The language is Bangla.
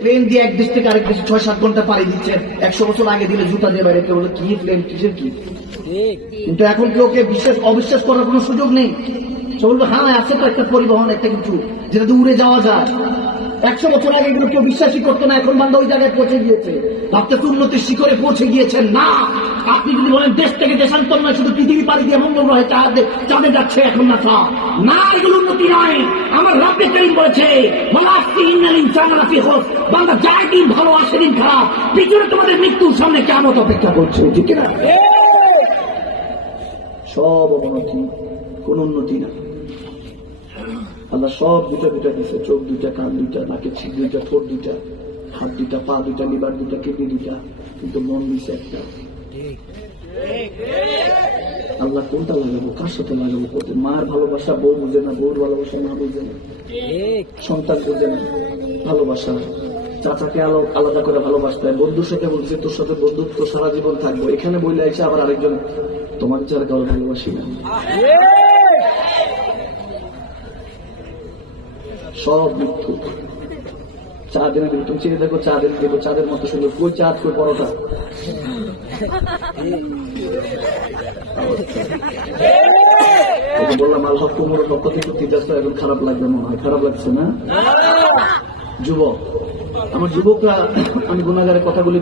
প্লেন দিয়ে এক দেশ থেকে আরেক দেশে 6-7 ঘন্টা পাড়ি দিচ্ছে, 100 বছর আগে দিলে জুতা দিয়ে বাইরে বলে কি প্লেন কিসের কি। কিন্তু এখন কেউ অবিশ্বাস করার কোনো সুযোগ নেই। সে বলবে হ্যাঁ আছে তো একটা পরিবহন, একটা কিছু যেটাতে উড়ে যাওয়া যায়। 100 বছর আগে এগুলো কেউ বিশ্বাসই করতো না, এখন বান্দা ওই জায়গায় পৌঁছে গিয়েছে, ভাবতেছে উন্নতির শিখরে পৌঁছে গিয়েছেন। না, আপনি যদি বলেন দেশ থেকে দেশান্তর নয়, শুধু পৃথিবী পাড়ি দিয়ে মঙ্গল গ্রহে চাঁদে যাচ্ছে এখন না, না এগুলো উন্নতি নয়। আমার রব্বে কারীম বলেছে বান্দা যায় দিন ভালো আসে দিন খারাপ, পিছনে তোমাদের মৃত্যুর সামনে কিয়ামত অপেক্ষা করছে, ঠিক না? সব অবনতি, কোন উন্নতি না। আল্লাহ সব দুটা দিচ্ছে, চোখ দুটা, কান দুটা, নাকের ছিপ দুইটা, ঠোঁট দুইটা, হাত দুটা, পা দুটা, লিভার দুটা, কিডনি দুটা, কিন্তু মন দিচ্ছে একটা। আল্লাহ কোনটা লাগাবো, কার সাথে লাগাবো? মার ভালোবাসা বউ বুঝে না, বউর ভালোবাসা মা বুঝে না, সন্তান বুঝে না ভালোবাসা। চাচাকে আলাদা করে ভালোবাসতে হয়। বন্ধুর সাথে বলছে তোর সাথে বন্ধুত্ব সারা জীবন থাকবো, এখানে বইলে এসে আবার আরেকজন তোমাকে ছাড়া কারো ভালোবাসি না। সব মৃত্যু। চা দিনে দেবো, তুমি চিনে দেখো, চা দিনে দেবো, চাঁদের মতো সুন্দর, কই চাঁদ কই পরোটা। বললাম আল্লাহ কোমর পক্ষ থেকে তিতাস, এখন খারাপ লাগবে মনে হয়, খারাপ লাগছে না? যুবক, আমার যুবকরা, আমি গুনাহগারের কথাগুলি